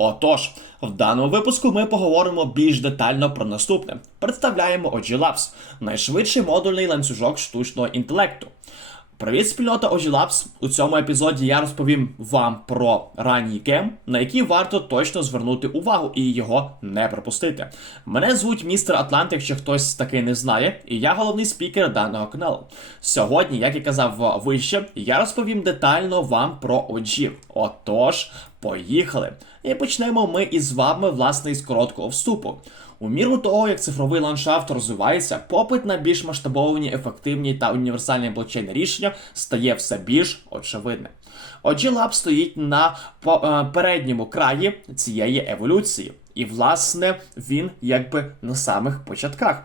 Отож, в даному випуску ми поговоримо більш детально про наступне. Представляємо OG Labs – найшвидший модульний ланцюжок штучного інтелекту. Привіт, спільнота OG Labs! У цьому епізоді я розповім вам про ранній гем, на який варто точно звернути увагу і його не пропустити. Мене звуть містер Атлант, якщо хтось таки не знає, і я головний спікер даного каналу. Сьогодні, як і казав вище, я розповім детально вам про OG. Отож, поїхали! І почнемо ми із вами, власне, із короткого вступу. У міру того, як цифровий ландшафт розвивається, попит на більш масштабовані, ефективні та універсальні блокчейн рішення стає все більш очевидним. OG Lab стоїть на е, передньому краї цієї еволюції, і власне він якби на самих початках.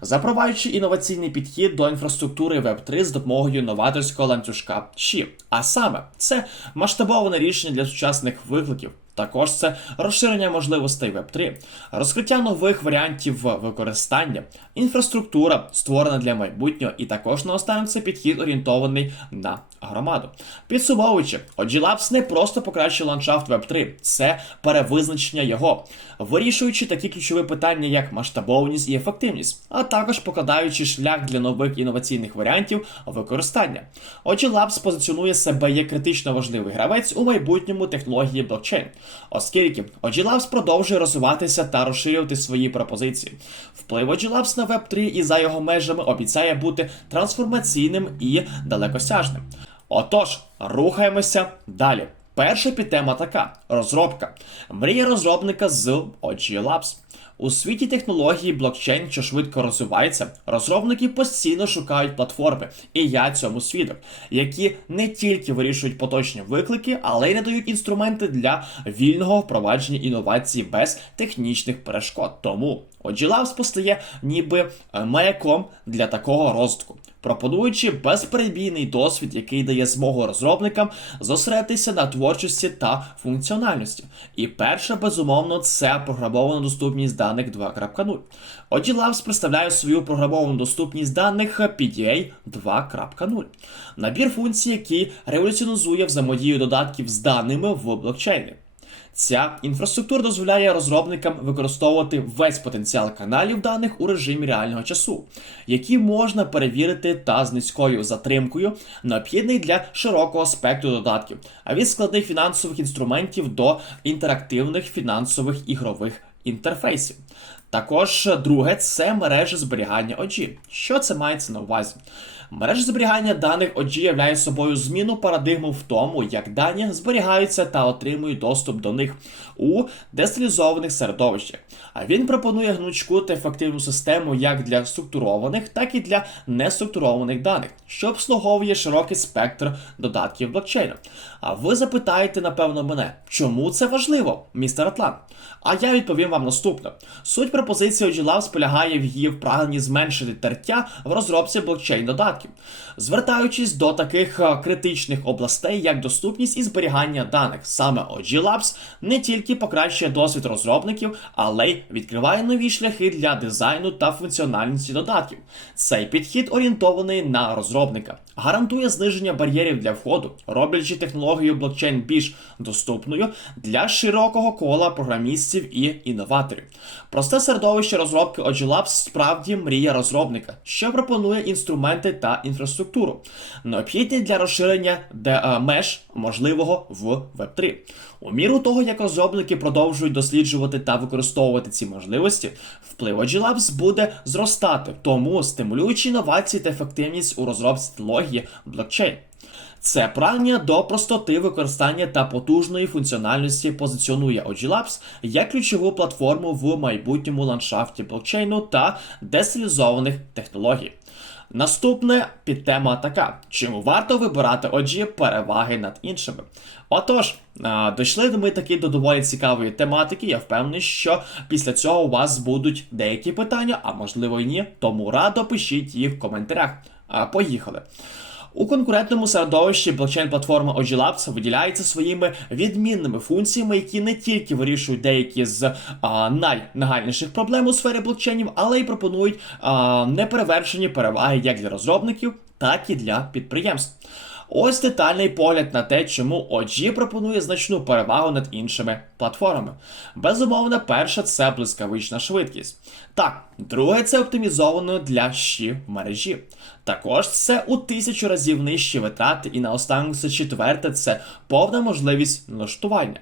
Запроваджуючи інноваційний підхід до інфраструктури Web3 з допомогою новаторського ланцюжка Ші. А саме це масштабоване рішення для сучасних викликів. Також це розширення можливостей Web3, розкриття нових варіантів використання, інфраструктура, створена для майбутнього, і також наостанок це підхід орієнтований на громаду. Підсумовуючи, OG Labs не просто покращує ландшафт Web3, це перевизначення його, вирішуючи такі ключові питання, як масштабованість і ефективність, а також покладаючи шлях для нових інноваційних варіантів використання. OG Labs позиціонує себе як критично важливий гравець у майбутньому технології блокчейн, оскільки OGLabs продовжує розвиватися та розширювати свої пропозиції. Вплив OG на Web3 і за його межами обіцяє бути трансформаційним і далекосяжним. Отож, рухаємося далі. Перша підтема така: розробка. Мрія розробника з OG. У світі технології блокчейн, що швидко розвивається, розробники постійно шукають платформи, і я цьому свідок, які не тільки вирішують поточні виклики, але й надають інструменти для вільного впровадження інновацій без технічних перешкод. Тому OG Labs постає ніби е, маяком для такого розвитку пропонуючи безперебійний досвід, який дає змогу розробникам зосередитися на творчості та функціональності. І перше, безумовно, це програмована доступність даних 2.0. OG Labs представляє свою програмовану доступність даних PDA 2.0. Набір функцій, який революціонізує взаємодію додатків з даними в блокчейні. Ця інфраструктура дозволяє розробникам використовувати весь потенціал каналів даних у режимі реального часу, які можна перевірити та з низькою затримкою, необхідний для широкого спектру додатків, а від складних фінансових інструментів до інтерактивних фінансових ігрових інтерфейсів. Також друге це мережа зберігання OG. Що це мається на увазі? Мережа зберігання даних OG являє собою зміну парадигму в тому, як дані зберігаються та отримують доступ до них у децентралізованих середовищах. А він пропонує гнучку та ефективну систему як для структурованих, так і для неструктурованих даних, що обслуговує широкий спектр додатків блокчейну. А ви запитаєте, напевно, мене, чому це важливо, містер Атлант? А я відповім вам наступне: суть пропозиції OG Labs полягає в її прагненні зменшити тертя в розробці блокчейн додатків, звертаючись до таких е, критичних областей, як доступність і зберігання даних. Саме OG Labs не тільки покращує досвід розробників, але й відкриває нові шляхи для дизайну та функціональності додатків. Цей підхід орієнтований на розробника, гарантує зниження бар'єрів для входу, роблячи технологію блокчейн більш доступною для широкого кола програмістів і інноваторів. Просте середовище розробки OG Labs справді мрія розробника, що пропонує інструменти та інфраструктуру, необхідні для розширення е, меж можливого в Web3. У міру того, як розробники продовжують досліджувати та використовувати ці можливості, вплив OG Labs буде зростати, тому стимулюючи інновації та ефективність у розробці технології блокчейн. Це прагнення до простоти використання та потужної функціональності позиціонує OG Labs як ключову платформу в майбутньому ландшафті блокчейну та децентралізованих технологій. Наступне підтема така: чому варто вибирати OG переваги над іншими? Отож, дійшли ми таки до доволі цікавої тематики. Я впевнений, що після цього у вас будуть деякі питання, а можливо і ні. Тому радо пишіть їх в коментарях. Поїхали. У конкурентному середовищі блокчейн-платформа OG виділяється своїми відмінними функціями, які не тільки вирішують деякі з а, найнагальніших проблем у сфері блокчейнів, але й пропонують а, неперевершені переваги як для розробників, так і для підприємств. Ось детальний погляд на те, чому OG пропонує значну перевагу над іншими платформами. Безумовно, перше це блискавична швидкість. Так, друге це оптимізовано для щі мережі. Також це у тисячу разів нижчі витрати, і наостанок це четверте це повна можливість налаштування.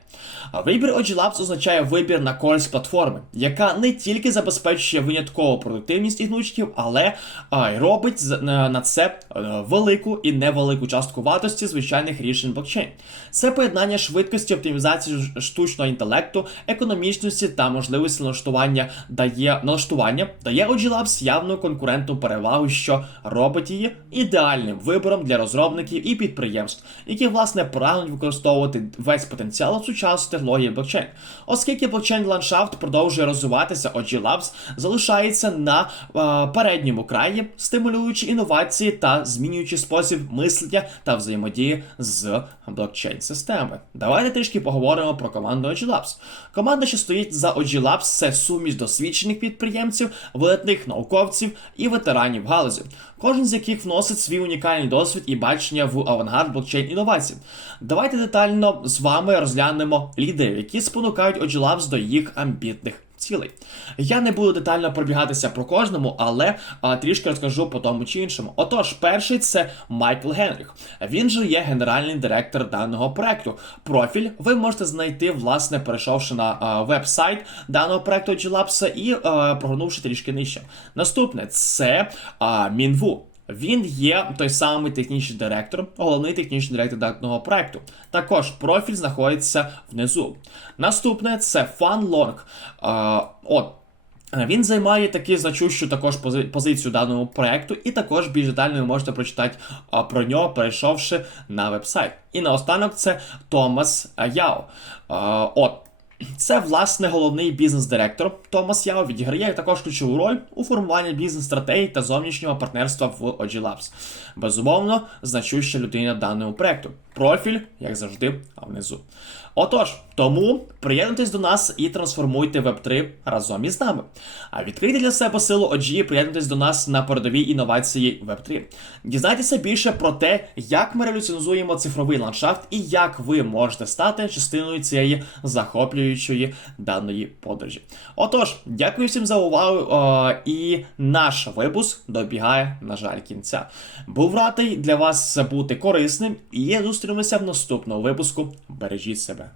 Вибір OG Labs означає вибір на користь платформи, яка не тільки забезпечує виняткову продуктивність і гнучків, але й робить на на це е, велику і невелику частку вартості звичайних рішень блокчейн. Це поєднання швидкості, оптимізації штучного інтелекту, економічності та можливості налаштування дає налаштування дає OG Labs явну конкурентну перевагу, що робить її ідеальним вибором для розробників і підприємств, які власне прагнуть використовувати весь потенціал сучасної технології блокчейн. Оскільки блокчейн ландшафт продовжує розвиватися, OG Labs залишається на е, передньому краї, стимулюючи інновації та змінюючи спосіб мислення та взаємодії з блокчейн системи. Давайте трішки поговоримо про команду OG Labs. Команда, що стоїть за OG Labs, це суміш досвідчених підприємців, видатних науковців і ветеранів галузі, кожен з яких вносить свій унікальний досвід і бачення в авангард блокчейн інновацій. Давайте детально з вами розглянемо лідерів, які спонукають OG Labs до їх амбітних цілей. Я не буду детально пробігатися про кожному, але а, трішки розкажу по тому чи іншому. Отож, перший це Майкл Генріх. Він же є генеральний директор даного проекту. Профіль ви можете знайти, власне, перейшовши на веб-сайт даного проекту G-Labs і а, прогорнувши трішки нижче. Наступне це а, Мінву. Він є той самий технічний директор, головний технічний директор даного проекту. Також профіль знаходиться внизу. Наступне це Фан Лонг. Е, от. Він займає таку значущу також пози- позицію даному проекту, і також більш детально ви можете прочитати про нього, перейшовши на веб-сайт. І наостанок це Томас Яо. От. Це, власне, головний бізнес-директор Томас Яо відіграє також ключову роль у формуванні бізнес-стратегії та зовнішнього партнерства в OG Labs. Безумовно, значуща людина даного проекту. Профіль, як завжди, внизу. Отож, тому приєднуйтесь до нас і трансформуйте Web3 разом із нами. А відкрийте для себе силу OG, приєднуйтесь до нас на передовій інновації Web3. Дізнайтеся більше про те, як ми революціонізуємо цифровий ландшафт і як ви можете стати частиною цієї захоплюючої даної подорожі. Отож, дякую всім за увагу. о, і наш випуск добігає, на жаль, кінця. Був радий для вас бути корисним і зустрінемося в наступному випуску. Бережіть себе.